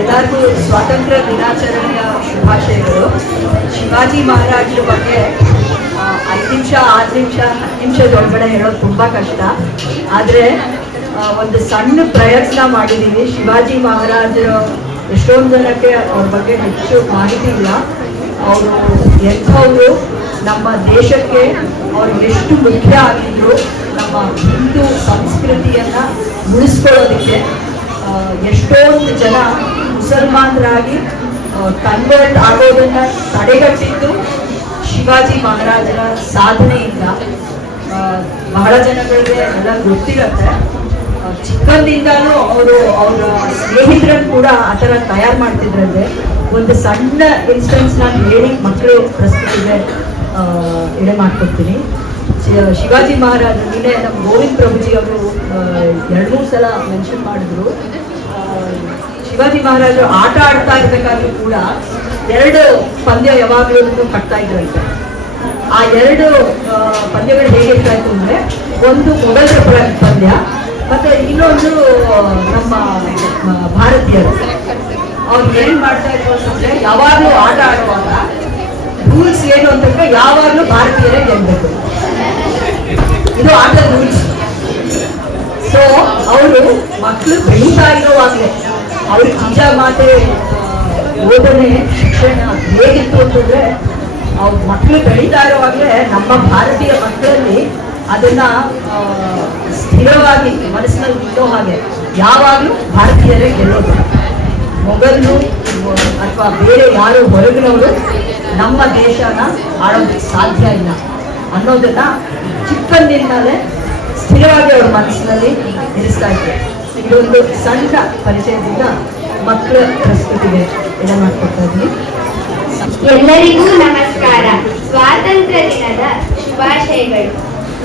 ಎಲ್ಲರಿಗೂ ಸ್ವಾತಂತ್ರ್ಯ ದಿನಾಚರಣೆಯ ಶುಭಾಶಯಗಳು. ಶಿವಾಜಿ ಮಹಾರಾಜರ ಬಗ್ಗೆ 5 ನಿಮಿಷ 6 ನಿಮಿಷ 10 ನಿಮಿಷದೊಳಗಡೆ ಹೇಳೋದು ತುಂಬ ಕಷ್ಟ. ಆದರೆ ಒಂದು ಸಣ್ಣ ಪ್ರಯತ್ನ ಮಾಡಿದ್ದೀವಿ. ಶಿವಾಜಿ ಮಹಾರಾಜರು ಎಷ್ಟೊಂದು ಜನಕ್ಕೆ ಅವ್ರ ಬಗ್ಗೆ ಹೆಚ್ಚು ಮಾಹಿತಿ ಇಲ್ಲ. ಅವರು ಎಂಥವರು, ನಮ್ಮ ದೇಶಕ್ಕೆ ಅವರು ಎಷ್ಟು ಮುಖ್ಯ ಆಗಿದ್ರು, ನಮ್ಮ ಹಿಂದೂ ಸಂಸ್ಕೃತಿಯನ್ನು ಉಳಿಸ್ಕೊಳ್ಳೋದಕ್ಕೆ ಎಷ್ಟೊಂದು ಜನ ಮುಸಲ್ಮಾನರಾಗಿ ಕನ್ವರ್ಟ್ ಆಗೋದನ್ನು ತಡೆಗಟ್ಟಿದ್ದು ಶಿವಾಜಿ ಮಹಾರಾಜರ ಸಾಧನೆಯಿಂದ. ಬಹಳ ಜನಗಳಿಗೆ ಎಲ್ಲ ಗೊತ್ತಿರುತ್ತೆ. ಚಿಕ್ಕಂದಿಂದಲೂ ಅವರ ಸ್ನೇಹಿತರನ್ನು ಕೂಡ ಆ ಥರ ತಯಾರು ಮಾಡ್ತಿದ್ರಂತೆ. ಒಂದು ಸಣ್ಣ ಇನ್ಸ್ಟೆನ್ಸ್ ನಾನು ಹೇಳಿ ಮಕ್ಕಳು ಪ್ರಸ್ತುತಿಗೆ ಎಡೆ ಮಾಡ್ಕೊಡ್ತೀನಿ. ಶಿವಾಜಿ ಮಹಾರಾಜರು ನಿನ್ನೆ ನಮ್ಮ ಗೋವಿಂದ್ ಪ್ರಭುಜಿ ಅವರು 2-3 ಸಲ ಮೆನ್ಷನ್ ಮಾಡಿದ್ರು. ಶಿವಾಜಿ ಮಹಾರಾಜರು ಆಟ ಆಡ್ತಾ ಇರಬೇಕಾದ್ರೂ ಕೂಡ 2 ಪಂದ್ಯ ಯಾವಾಗಲೂ ಕಟ್ತಾ ಇದ್ರಂತೆ. ಆ 2 ಪಂದ್ಯಗಳು ಹೇಗಿರ್ತಾ ಇತ್ತು ಅಂದರೆ, ಒಂದು ಮೊಘಲರ ಪಂದ್ಯ ಮತ್ತೆ ಇನ್ನೊಂದು ನಮ್ಮ ಭಾರತೀಯರು. ಅವ್ರು ಏನ್ ಮಾಡ್ತಾ ಇದ್ರು ಅಂತಂದ್ರೆ, ಯಾವಾಗಲೂ ಆಟ ಆಡುವಾಗ ರೂಲ್ಸ್ ಏನು ಅಂತಂದ್ರೆ ಯಾವಾಗಲೂ ಭಾರತೀಯರೇ ಗೆಲ್ಲಬೇಕು. ಇದು ಆಟದ ರೂಲ್ಸ್. ಸೊ ಅವರು ಮಕ್ಕಳು ಬೆಳೀತಾ ಇರುವಾಗಲೇ ಅವ್ರಿಗೆ ನಿಜ ಮಾತೆ ಓದನೆ ಶಿಕ್ಷಣ ಹೇಗಿತ್ತು ಅಂತಂದ್ರೆ, ಅವ್ರ ಮಕ್ಕಳು ಬೆಳೀತಾ ಇರುವಾಗಲೇ ನಮ್ಮ ಭಾರತೀಯ ಮಕ್ಕಳಲ್ಲಿ ಅದನ್ನ ಸ್ಥಿರವಾಗಿ ಮನಸ್ಸಿನಲ್ಲಿ ಇರೋ ಹಾಗೆ ಯಾವಾಗಲೂ ಭಾರತೀಯರೇ ಗೆಲ್ಲೋದು. ಮೊಘಲರು ಅಥವಾ ಬೇರೆ ಯಾರು ಹೊರಗಿನವರು ನಮ್ಮ ದೇಶನ ಆಳೋದಕ್ಕೆ ಸಾಧ್ಯ ಇಲ್ಲ ಅನ್ನೋದನ್ನ ಚಿಕ್ಕಂದಿನಲ್ಲೇ ಸ್ಥಿರವಾಗಿ ಅವ್ರ ಮನಸ್ಸಿನಲ್ಲಿ ಇರಿಸ್ತಾ ಇದ್ದಾರೆ. ಇದೊಂದು ಸಣ್ಣ ಪರಿಚಯದಿಂದ ಮಕ್ಕಳ ಪ್ರಸ್ತುತಿಗೆ ಎಲ್ಲ ಮಾಡ್ಕೊಡ್ತಾ ಇದ್ವಿ. ಎಲ್ಲರಿಗೂ ನಮಸ್ಕಾರ. ಸ್ವಾತಂತ್ರ್ಯ ದಿನದ ಶುಭಾಶಯಗಳು.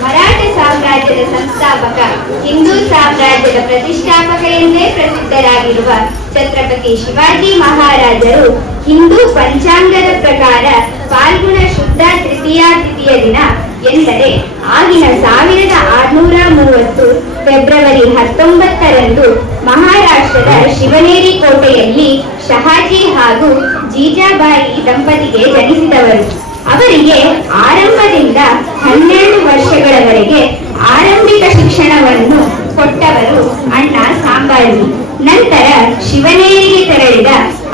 ಮರಾಠ ಸಾಮ್ರಾಜ್ಯದ ಸಂಸ್ಥಾಪಕ, ಹಿಂದೂ ಸಾಮ್ರಾಜ್ಯದ ಪ್ರತಿಷ್ಠಾಪಕ ಎಂದೇ ಪ್ರಸಿದ್ಧರಾಗಿರುವ ಛತ್ರಪತಿ ಶಿವಾಜಿ ಮಹಾರಾಜರು ಹಿಂದೂ ಪಂಚಾಂಗದ ಪ್ರಕಾರ ಫಾಲ್ಗುಣ ಶುದ್ಧ ತೃತೀಯಾ ತಿಥಿಯ ದಿನ ಎಂದರೆ ಆಗಿನ 1630 ಫೆಬ್ರವರಿ 19ರಂದು ಮಹಾರಾಷ್ಟ್ರದ ಶಿವನೇರಿ ಕೋಟೆಯಲ್ಲಿ ಶಹಾಜಿ ಹಾಗೂ ಜೀಜಾಬಾಯಿ ದಂಪತಿಗೆ ಜನಿಸಿದವರು. ಅವರಿಗೆ ಆರಂಭದಿಂದ 12 ವರ್ಷಗಳವರೆಗೆ ಆರಂಭಿಕ ಶಿಕ್ಷಣವನ್ನು ಕೊಟ್ಟವರು ಅಣ್ಣ ಸಾಂಬಾಜಿ. ನಂತರ ಶಿವನೇರಿಗೆ ತೆರಳಿದ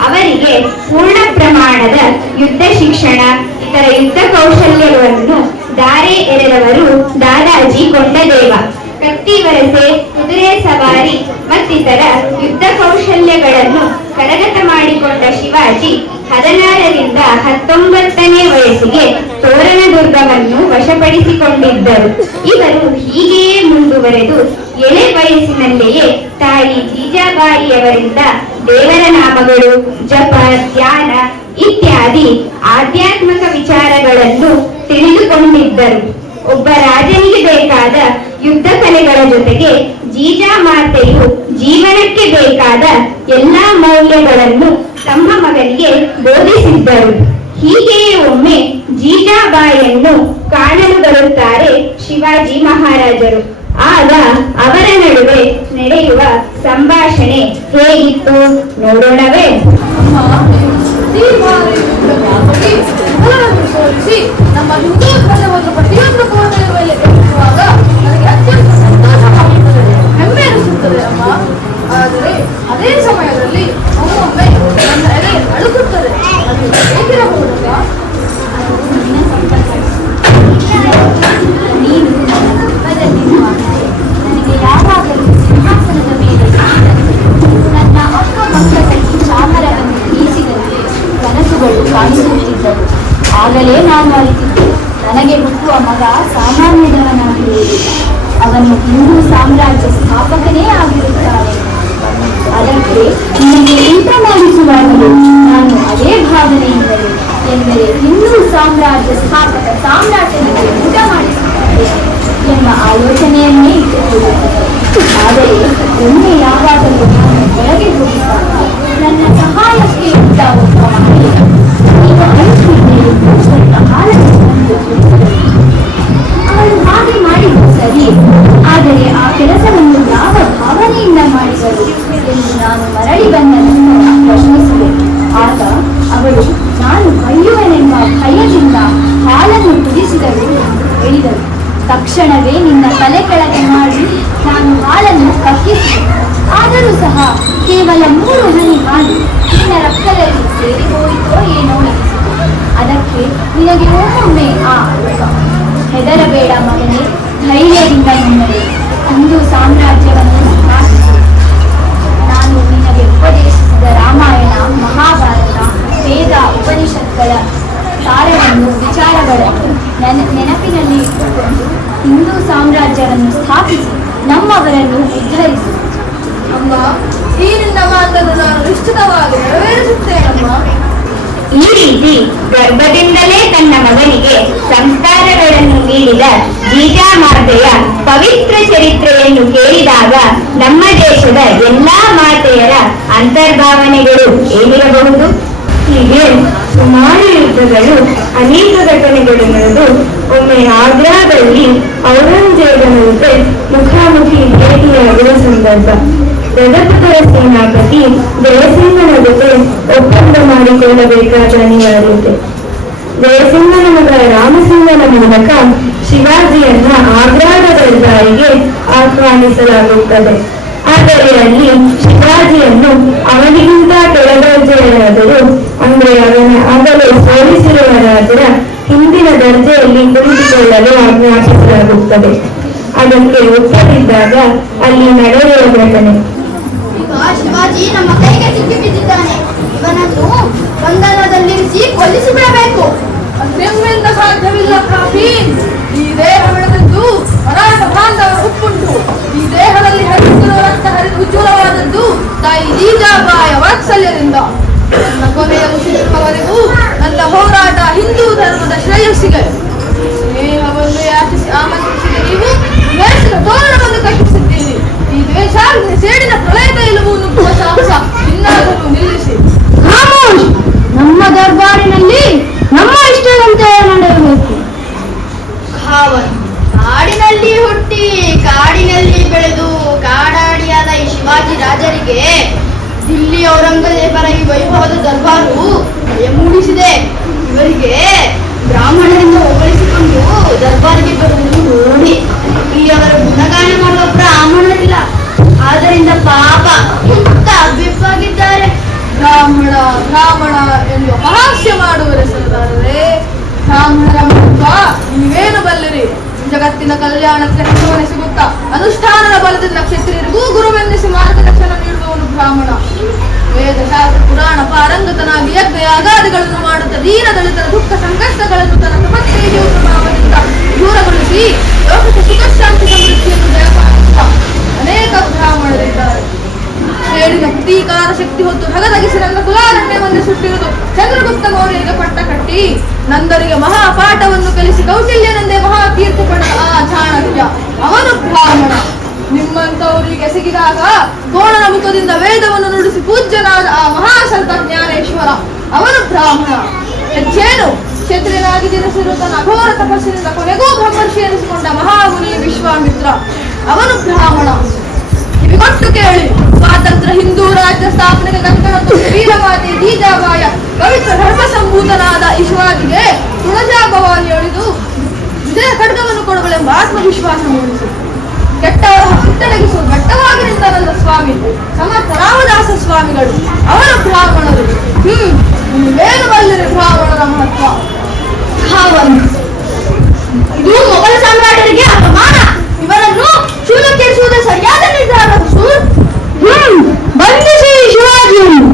ಅವರಿಗೆ ಪೂರ್ಣ ಪ್ರಮಾಣದ ಯುದ್ಧ ಶಿಕ್ಷಣ, ಇತರ ಯುದ್ಧ ಕೌಶಲ್ಯವನ್ನು ಧಾರೆ ಎರೆದವರು ದಾದಾಜಿ ಕೊಂಡದೇವ. ಕತ್ತಿ ವರಸೆ, ಕುದುರೆ ಸವಾರಿ ಮತ್ತಿತರ ಯುದ್ಧ ಕೌಶಲ್ಯಗಳನ್ನು ಕರಗತ ಮಾಡಿಕೊಂಡ ಶಿವಾಜಿ 16ರಿಂದ 19ನೇ ವಯಸ್ಸಿಗೆ ತೋರಣದುರ್ಗವನ್ನು ವಶಪಡಿಸಿಕೊಂಡಿದ್ದರು. ಇವರು ಹೀಗೆಯೇ ಮುಂದುವರೆದು ಎಳೆ ವಯಸ್ಸಿನಲ್ಲೆಯೇ ತಾಯಿ ಜೀಜಾಬಾಯಿಯವರಿಂದ ದೇವರ ನಾಮಗಳು, ಜಪ, ಧ್ಯಾನ ಇತ್ಯಾದಿ ಆಧ್ಯಾತ್ಮಿಕ ವಿಚಾರಗಳನ್ನು ತಿಳಿದುಕೊಂಡಿದ್ದರು. ಒಬ್ಬ ರಾಜನಿಗೆ ಬೇಕಾದ ಯುದ್ಧ ಕಲೆಗಳ ಜೊತೆಗೆ ಜೀಜಾಮಾತೆಯು ಜೀವನಕ್ಕೆ ಬೇಕಾದ ಎಲ್ಲಾ ಮೌಲ್ಯಗಳನ್ನು ತಮ್ಮ ಮಗನಿಗೆ ಬೋಧಿಸಿದ್ದರು. ಹೀಗೆಯೇ ಒಮ್ಮೆ ಜೀಜಾಬಾಯಿಯನ್ನು ಕಾಣಲು ಬರುತ್ತಾರೆ ಶಿವಾಜಿ ಮಹಾರಾಜರು. ಆಗ ಅವರ ನಡುವೆ ನಡೆಯುವ ಸಂಭಾಷಣೆ ಹೇಗಿತ್ತು ನೋಡೋಣವೇ? ನಮ್ಮ ಹಿಂದೂ ಧ್ವಜವನ್ನು ಪ್ರತಿಯೊಂದು ಕೋಣೆಯ ಮೇಲೆ ಎತ್ತುವಾಗ ನನಗೆ ಅತ್ಯಂತ ಸಂತೋಷವಾಗುತ್ತದೆ, ಹೆಮ್ಮೆ ಅನಿಸುತ್ತದೆ ಅಮ್ಮ. ಆದರೆ ಅದೇ ಸಮಯದಲ್ಲಿ ಒಮ್ಮೊಮ್ಮೆ ನನ್ನ ಎದೆ ಅಳುಕುತ್ತದೆ. ಅದು ಹೇಗಿರಬಹುದಲ್ಲ? ನೀನು ನನಗೆ ಯಾವಾಗಲೂ ಸಿಂಹಾಸನದ ಮೇಲೆ ನನ್ನ ಅಕ್ಕಪಕ್ಕದಲ್ಲಿ ಚಾಮರವನ್ನು ಬೀಸಿದಂತೆ ಕನಸುಗಳು ಕಾಣಿಸುತ್ತಿದ್ದವು. ಆಗಲೇ ನಾನು ಅರಿತಿದ್ದೆ, ನನಗೆ ಹುಟ್ಟುವ ಮಗ ಸಾಮಾನ್ಯದವನಾಗಿರುವುದಿಲ್ಲ, ಅವನು ಹಿಂದೂ ಸಾಮ್ರಾಜ್ಯ ಸ್ಥಾಪಕನೇ ಆಗಿರುತ್ತಾನೆ. ಅದಕ್ಕೆ ನಿನಗೆ ಊಟ ಮಾಡಿಸುವಾಗಲೂ ನಾನು ಅದೇ ಭಾವನೆಯಿಂದಲೇ, ಎಂದರೆ ಹಿಂದೂ ಸಾಮ್ರಾಜ್ಯ ಸ್ಥಾಪಕ ಸಾಮ್ರಾಜ್ಯನಿಗೆ ಊಟ ಮಾಡಿಸುತ್ತಾರೆ ಎಂಬ ಆಲೋಚನೆಯನ್ನೇ ಇಟ್ಟುಕೊಳ್ಳುತ್ತದೆ. ಆದರೆ ಒಮ್ಮೆ ಯಾವಾಗಲೂ ನಾನು ಹೊರಗೆ ಹೋಗಿದ್ದಾಗ ನನ್ನ ಸಹಾಯಕ್ಕೆ ಇದ್ದ ಒಬ್ಬ ಮಹಿಳೆ ಈಗ ಅಳುತ್ತಿದ್ದರೆ ಸ್ವಲ್ಪ ಹಾಲನ್ನು ಅವಳು ಹಾಗೆ ಮಾಡಿದ್ದು ಸರಿ, ಆದರೆ ಆ ಕೆಲಸವನ್ನು ಯಾವ ಭಾವನೆಯಿಂದ ಮಾಡಿದರು ಎಂದು ನಾನು ಮರಳಿ ಬಂದ ನಂತರ ಪ್ರಶ್ನಿಸಿದೆ. ಆಗ ಅವಳು ನಾನು ಕೈಯುವೆನೆಂಬ ಭಯದಿಂದ ಹಾಲನ್ನು ಕುದಿಸಿದಳು ಎಂದು ಹೇಳಿದಳು. ತಕ್ಷಣವೇ ನಿನ್ನ ತಲೆ ಕೆಳಗೆ ಮಾಡಿ ನಾನು ಹಾಲನ್ನು ಕಕ್ಕಿಸಿದೆ. ಆದರೂ ಸಹ ಕೇವಲ 3 ಹನಿ ಹಾಲು ನಿನ್ನ ರಕ್ತದಲ್ಲಿ ಸೇರಿ ಹೋಯಿತೋ ಏನೋ ಎನಿಸಿತು. ಅದಕ್ಕೆ ನಿನಗೆ ಒಮ್ಮೊಮ್ಮೆ ಆ ಹೆದರಬೇಡ ಮಗನೇ, ಧೈರ್ಯದಿಂದ ಮುನ್ನಡೆ, ಹಿಂದೂ ಸಾಮ್ರಾಜ್ಯವನ್ನು ಸ್ಥಾಪಿಸು. ನಾನು ನಿನಗೆ ಉಪದೇಶಿಸಿದ ರಾಮಾಯಣ, ಮಹಾಭಾರತ, ವೇದ, ಉಪನಿಷತ್ಗಳ ಸಾರವನ್ನು ವಿಚಾರಗಳನ್ನು ನೆನಪಿನಲ್ಲಿ ಇಟ್ಟುಕೊಂಡು ಹಿಂದೂ ಸಾಮ್ರಾಜ್ಯವನ್ನು ಸ್ಥಾಪಿಸಿ ನಮ್ಮವರನ್ನು ಉದ್ಧರಿಸು. ಅಮ್ಮ, ಈ ನಿನ್ನ ಮಾತನ್ನು ನಾನು ನಿಶ್ಚಿತವಾಗಿ ನೆರವೇರಿಸುತ್ತೇನಮ್ಮ. ಈ ರೀತಿ ಗರ್ಭದಿಂದಲೇ ತನ್ನ ಮಗನಿಗೆ ಸಂಸ್ಕಾರಗಳನ್ನು ನೀಡಿದ ಜೀಜಾಮಾತೆಯ ಪವಿತ್ರ ಚರಿತ್ರೆಯನ್ನು ಕೇಳಿದಾಗ ನಮ್ಮ ದೇಶದ ಎಲ್ಲಾ ಮಾತೆಯರ ಅಂತರ್ಭಾವನೆಗಳು ಏನಿರಬಹುದು? ಹೀಗೆ ಸುಮಾರು ಯುದ್ಧಗಳು, ಅನೇಕ ಘಟನೆಗಳು ನಡೆದು ಒಮ್ಮೆ ಆಗ್ರಾದಲ್ಲಿ ಔರಂಗಜೇಬನ ಜೊತೆ ಮುಖಾಮುಖಿ ಭೇಟಿಯಾಗುವ ಸಂದರ್ಭ. ಗದಪುರ ಸೇನಾಪತಿ ಜಯಸಿಂಹನ ಜೊತೆ ಒಪ್ಪಂದ ಮಾಡಿಕೊಳ್ಳಬೇಕಾದ ಅನಿವಾರ್ಯತೆ. ಜಯಸಿಂಹನ ಮಗ ರಾಮಸಿಂಹನ ಮೂಲಕ ಶಿವಾಜಿಯನ್ನ ಆಗ್ರಾದ ದರ್ಬಾರಿಗೆ ಆಹ್ವಾನಿಸಲಾಗುತ್ತದೆ. ಆದರೆ ಅಲ್ಲಿ ಶಿವಾಜಿಯನ್ನು ಅವನಿಗಿಂತ ಕೆಳದರ್ಜೆಯಾದರೂ ಅಂದ್ರೆ ಆಗಲೇ ಸೋಲಿಸಿರುವರಾದರ ಹಿಂದಿನ ದರ್ಜೆಯಲ್ಲಿ ಕುಳಿತುಕೊಳ್ಳಲು ಆಜ್ಞಾಪಿಸಲಾಗುತ್ತದೆ. ಅದಕ್ಕೆ ಒಪ್ಪದಿದ್ದಾಗ ಅಲ್ಲಿ ನಡೆಯುವ ಘಟನೆ. ಶಿವಾಜಿ ನಮ್ಮ ಕೈಗೆ ಸಿಕ್ಕಿ ಬಿದ್ದಿದ್ದಾನೆ. ಇವನನ್ನು ಬಂಧನದಲ್ಲಿರಿಸಿ ಕೊಲ್ಲಿಸಿ ಬಿಡಬೇಕು. ನಿಮ್ಮಿಂದ ಸಾಧ್ಯವಿಲ್ಲ ಕಾಫಿ. ಈ ದೇಹ ಬೆಳೆದದ್ದು ಮರಾಠ ಬಾಂಧವರ ಉಪ್ಪುಂಟು. ಈ ದೇಹದಲ್ಲಿ ಹರಿಯುತ್ತಿರುವ ರಕ್ತ ಹರಿದು ಉಜ್ವಲವಾದದ್ದು ತಾಯಿ ಜೀಜಾಬಾಯ ವಾತ್ಸಲ್ಯದಿಂದ. ನನ್ನ ಕೊನೆಯ ಉಸಿರಿನವರೆಗೂ ನನ್ನ ಹೋರಾಟ ಹಿಂದೂ ಧರ್ಮದ ಶ್ರೇಯಸ್ಸಿಗೆ. ಸ್ನೇಹವನ್ನು ಯಾಚಿಸಿ ಆಮಂತ್ರಿಸಿದ ನೀವು ದ್ವೇಷದ ತೋರಣವನ್ನು ಕಟ್ಟಿಸಿದ್ದೀರಿ. ಈ ದ್ವೇಷ ಸೇಡಿನ ಪ್ರಳಯ ತೈಲವು ನುಗ್ಗುವ ಸಾಹಸ ಇನ್ನಾದರೂ ನಿಲ್ಲಿಸಿ. ನಮ್ಮ ದರ್ಬಾರಿನಲ್ಲಿ ನಮ್ಮ ಇಷ್ಟದಂತೆ ನಡೆಯಬೇಕು. ಕಾಡಿನಲ್ಲಿ ಹುಟ್ಟಿ ಕಾಡಿನಲ್ಲಿ ಬೆಳೆದು ಕಾಡಾಡಿಯಾದ ಈ ಶಿವಾಜಿ ರಾಜರಿಗೆ ದಿಲ್ಲಿ ಔರಂಗಜೇಬರ ಈ ವೈಭವದ ದರ್ಬಾರು ಭಯ ಮೂಡಿಸಿದೆ. ಇವರಿಗೆ ಬ್ರಾಹ್ಮಣರಿಂದ ಹೊಗಳಿಸಿಕೊಂಡು ದರ್ಬಾರಿಗೆ ಬರುವುದು ನೋಡಿ ಇಲ್ಲಿ ಅವರ ಗುಣಗಾನ ಮಾಡುವ ಬ್ರಾಹ್ಮಣರಿಲ್ಲ. ಆದ್ದರಿಂದ ಪಾಪ ಎಂತ ಅಭ್ಯವಾಗಿದ್ದಾರೆ. ಬ್ರಾಹ್ಮಣ ಬ್ರಾಹ್ಮಣ ಎಂದು ಅಪಹಾಸ್ಯ ಮಾಡುವರೆ ಸರದಾರರೇ. ಬ್ರಾಹ್ಮಣರ ಮಹತ್ವ ನೀವೇನು ಬಲ್ಲಿರಿ? ಜಗತ್ತಿನ ಕಲ್ಯಾಣಕ್ಕೆ ಹೆಸರುವನೆ ಸಿಗುತ್ತಾ ಅನುಷ್ಠಾನದ ಬಲದಿಂದ ಕ್ಷತ್ರಿಯರಿಗೂ ಗುರುವೆನ್ನಿಸಿ ಮಾರ್ಗದರ್ಶನ ನೀಡುವವನು ಬ್ರಾಹ್ಮಣ. ವೇದಶಾಸ್ತ್ರ ಪುರಾಣ ಪಾರಂಗತನಾಗಿ ಯಜ್ಞ ಯಾಗಾದಿಗಳನ್ನು ಮಾಡುತ್ತಾ ದೀನ ದಲಿತರ ದುಃಖ ಸಂಕಷ್ಟಗಳನ್ನು ತನ್ನ ತಪಸ್ಸೆಯ ಪ್ರಭಾವದಿಂದ ದೂರಗೊಳಿಸಿ ಲೋಕಕ್ಕೆ ಸುಖ ಶಾಂತಿ ಸಮೃದ್ಧಿಯನ್ನು ದಯಪಾಲಿಸುತ್ತಾ ಅನೇಕ ಬ್ರಾಹ್ಮಣರಿದ್ದಾರೆ. ಹೇಳಿದ ಪ್ರತೀಕಾರ ಶಕ್ತಿ ಹೊತ್ತು ಹಗದಗಿಸಿ ನನ್ನ ಕುಲಾರಣ್ಯವನ್ನು ಸುಟ್ಟಿರುವುದು ಚಂದ್ರಗುಪ್ತ ಮೌರ್ಯರಿಗೆ ಪಟ್ಟ ಕಟ್ಟಿ ನಂದರಿಗೆ ಮಹಾಪಾಠವನ್ನು ಕಲಿಸಿ ಕೌಶಲ್ಯನೆಂದೇ ಮಹಾಕೀರ್ತಿ ಪಡೆದ ಆ ಚಾಣಕ್ಯ ಅವನು ಬ್ರಾಹ್ಮಣ. ನಿಮ್ಮಂತವರಿಗೆ ಎಸಗಿದಾಗ ಕೋಣನ ಮುಖದಿಂದ ವೇದವನ್ನು ನುಡಿಸಿ ಪೂಜ್ಯನಾದ ಆ ಮಹಾಸಂತ ಜ್ಞಾನೇಶ್ವರ ಅವನು ಬ್ರಾಹ್ಮಣ. ಹೆಚ್ಚೇನು ಕ್ಷತ್ರಿಯನಾಗಿ ಜನಿಸಿರುವ ತನ್ನ ಅಘೋರ ತಪಸ್ಸಿನಿಂದ ಕೊನೆಗೂ ಬ್ರಹ್ಮರ್ಷಿ ಎನಿಸಿಕೊಂಡ ಮಹಾಮುನಿ ವಿಶ್ವಾಮಿತ್ರ ಅವನು ಬ್ರಾಹ್ಮಣ. ಕಿವಿಗೊಟ್ಟು ಕೇಳಿ, ಸ್ವಾತಂತ್ರ್ಯ ಹಿಂದೂ ರಾಜ್ಯ ಸ್ಥಾಪನೆಗೆ ಕಂಕಣದ್ದು ವೀರಮಾತೆ ಜೀಜಾಬಾಯ ಪವಿತ್ರ ಧರ್ಮ ಸಂಭೂತನಾದ ಈ ಶಿವಾಜಿಗೆ ತುಳಜಾಭವಾನಿ ಎಳೆದು ವಿಜಯ ಖಡ್ಗವನ್ನು ಕೊಡುವಳೆಂಬ ಆತ್ಮವಿಶ್ವಾಸ ಮೂಡಿಸಿ ಕೆಟ್ಟವರ ಹಿಟ್ಟಡಗಿಸುವ ಘಟ್ಟವಾಗಿ ನಿಂತ ನನ್ನ ಸ್ವಾಮಿ ಸಮರ್ಥ ರಾಮದಾಸ ಸ್ವಾಮಿಗಳು ಅವರ ಬ್ರಾಹ್ಮಣರು. ನೀವೇನು ಬಲ್ಲಿರಿ ಬ್ರಾಹ್ಮಣರ ಮಹತ್ವ? ಇದು ಮೊಘಲ ಸಾಮ್ರಾಟರಿಗೆ ಅಪಮಾನ. ಇವರನ್ನು ಶೂಲಕ್ಕೇರಿಸುವುದು ಸರಿಯಾದ ನಿರ್ಧಾರ. ಬಂಧಿಸಿ ಶಿವಾಜಿಯನ್ನು.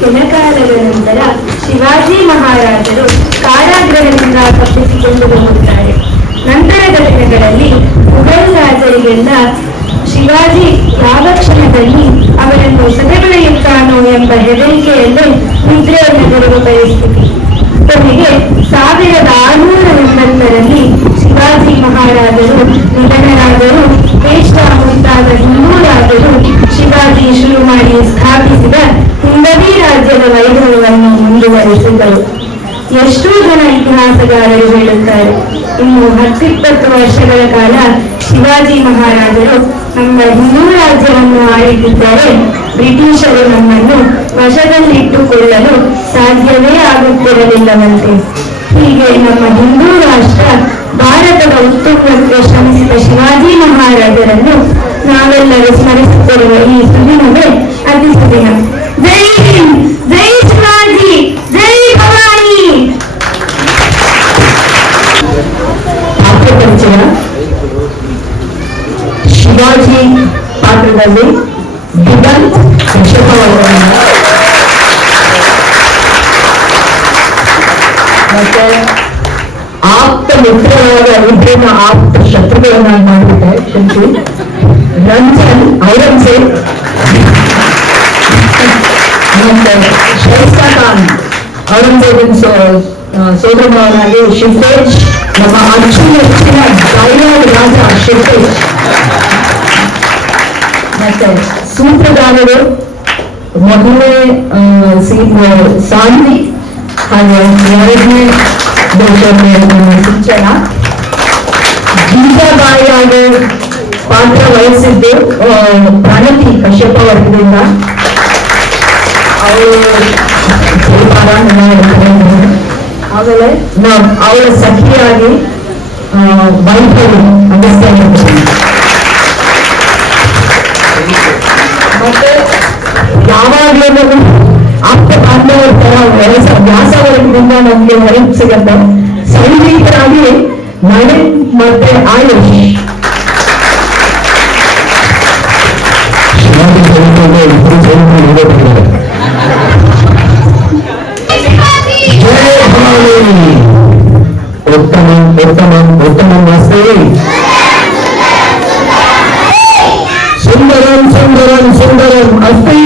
ಕೆಲಕಾಲದ ನಂತರ ಶಿವಾಜಿ ಮಹಾರಾಜರು ಕಾರಾಗೃಹದಿಂದ ತಪ್ಪಿಸಿಕೊಂಡು ಹೋಗುತ್ತಾರೆ. ನಂತರದ ದಿನಗಳಲ್ಲಿ ಮುಘಲ್ ರಾಜರಿಗೆಲ್ಲ ಶಿವಾಜಿ ಯಾವ ಕ್ಷಣದಲ್ಲಿ ಅವರನ್ನು ಸದೆಬಳೆಯುತ್ತಾನೋ ಎಂಬ ಹೆದರಿಕೆಯಲ್ಲೇ ನಿದ್ರೆಯಲ್ಲಿರುವ ಪರಿಸ್ಥಿತಿ. ಕೊನೆಗೆ 1680ರಲ್ಲಿ ಶಿವಾಜಿ ಮಹಾರಾಜರು ನಿಧನರಾದರು. ಪೇಶ್ವಾ ಮುಂತಾದ ಹಿಂದೂ ರಾಜರು ಶಿವಾಜಿ ಶುರು ಮಾಡಿ ಸ್ಥಾಪಿಸಿದ ಹಿಂದವಿ ರಾಜ್ಯದ ವೈಭವವನ್ನು ಮುಂದುವರಿಸಿದರು. ಎಷ್ಟೋ ಜನ ಇತಿಹಾಸಗಾರರು ಹೇಳುತ್ತಾರೆ, ಇನ್ನು 10-20 ವರ್ಷಗಳ ಕಾಲ ಶಿವಾಜಿ ಮಹಾರಾಜರು ನಮ್ಮ ಹಿಂದೂ ರಾಜ್ಯವನ್ನು ಆಳಿದ್ದರೆ ಬ್ರಿಟಿಷರು ನಮ್ಮನ್ನು ವಶದಲ್ಲಿಟ್ಟುಕೊಳ್ಳಲು ಸಾಧ್ಯವೇ ಆಗುತ್ತಿರಲಿಲ್ಲವಂತೆ. ಹೀಗೆ ನಮ್ಮ ಹಿಂದೂ ರಾಷ್ಟ್ರ ಭಾರತದ ಉತ್ತುಂಗಕ್ಕೆ ಶ್ರಮಿಸಿದ ಶಿವಾಜಿ ಮಹಾರಾಜರನ್ನು ನಾವೆಲ್ಲರೂ ಸ್ಮರಿಸುತ್ತಿರುವ ಈ ಸುದಿನವೇ ಅತಿ ಸುದಿನ. ಜೈ ಹಿಂದ್, ಜೈ ಶಿವಾಜಿ, ಜೈ ಭವಾನಿ. ಪಾತ್ರಪರಿಚಯ. ಶಿವಾಜಿ ಪಾತ್ರದಲ್ಲಿ ದಿಗಂತ್ ಕಶ್ಯಪವರ್ಮನ, ಮತ್ತೆ ಆಪ್ತ ಮಿತ್ರರಾದ ಇಬ್ಬರನ್ನ ಆಪ್ತ ಶತ್ರುಗಳನ್ನಾಗಿ ಮಾಡಿಬಿಟ್ಟೆ ಶಂಕಿ. ರಂಜನ್ ಔರಂಗಜೇಬ್ ಮತ್ತೆ ಶೈಸ್ತಾ ಖಾನ್ ಔರಂಗಜೇಬನ್ ಸೋದರಮಾವನಾಗಿ ಶಿಫೇಜ್, ನಮ್ಮ ಅಚ್ಚುಮೆಚ್ಚಿನ ಡೈಲಾಗ್ ರಾಜ ಶಿಫೇಜ್. ಮತ್ತೆ ಸೂತ್ರಧಾರರು ಮೊದಲನೇ ಸೀನ್ ಸಾನ್ವಿ, ಹಾಗೆ ಎರಡನೇ ಶಿಕ್ಷಣ. ಗೀತಾಬಾಯಿಯಾಗಿ ಪಾತ್ರ ವಹಿಸಿದ್ದು ಪ್ರಣತಿ ಕಶ್ಯಪ ವರ್ಗದಿಂದ. ಅವರು ಆಮೇಲೆ ಅವಳ ಸಖಿಯಾಗಿ ವೈಫಲ್ಯ ಅಂಡರ್ಸ್ಟ್ಯಾಂಡ್. ಮತ್ತೆ ಯಾವಾಗಲೂ ಆಪ್ತ ಬಾಂಧವರ ತರ ವ್ಯಾಸವರ್ಗದಿಂದ ನಮ್ಗೆ ಹೊರಗೆ ಸಿಗತ್ತೆ. ಸೈನಿಕರಾಗಿ ನಳಿನ್ ಮತ್ತೆ ಆಯುಷ್. ಉತ್ತಮ ಉತ್ತಮ ಉತ್ತಮ ಅಸ್ತಿ. ಸುಂದರಂ ಸುಂದರಂ ಸುಂದರಂ ಅಸ್ತಿ.